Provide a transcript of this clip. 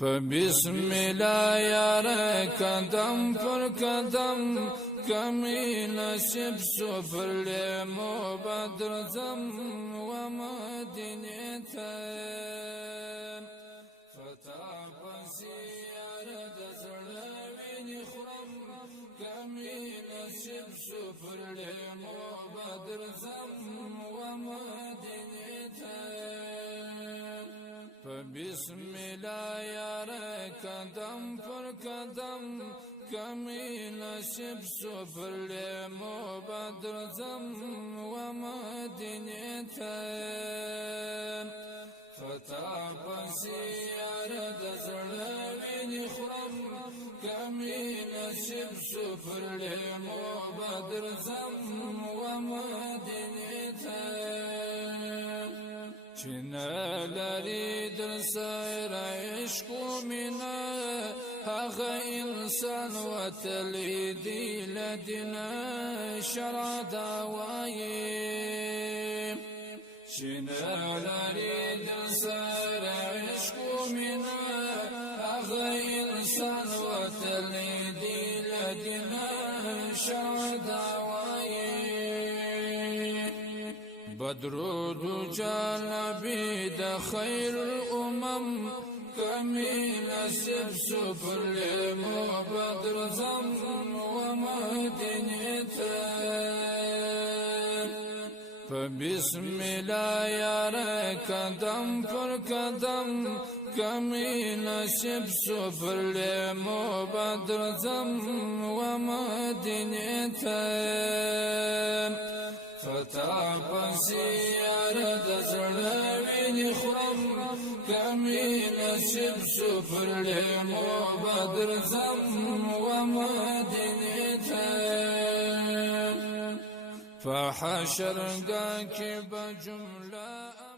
بسم الله یار قدم پر قدم کمی نصیب سفر لیمو بدرزم و مدینه تم فتح پسی یار دزرلوین خرم کمی نصیب سفر لیمو بدرزم و مدینه تم بسم الله یار قدم پر قدم کمی نصیب سفر لیمو بدرزم و مدینه تم فتح پسی یار دزرلوین خرم کمی نصیب سفر لیمو بدرزم و مدینه تم چنه لري در سر عشق و مینا هغه انسان وتلی دی لدنا شرع داوایی چنه لري در سر عشق و مینا هغه انسان وتلی دی لدنا شرع داوایی بدرود جانبی د خیر الامم کمی نصیب سفر لیمو بدرزم و مدینه تم بسم الله یار قدم پر قدم کمی نصیب سفر لیمو بدرزم و مدینه تم فتح پسی یار دزرلوین خرم کمی نصیب سفر لیمو بدرزم و مدینه تم فحشرگاه کی بجمله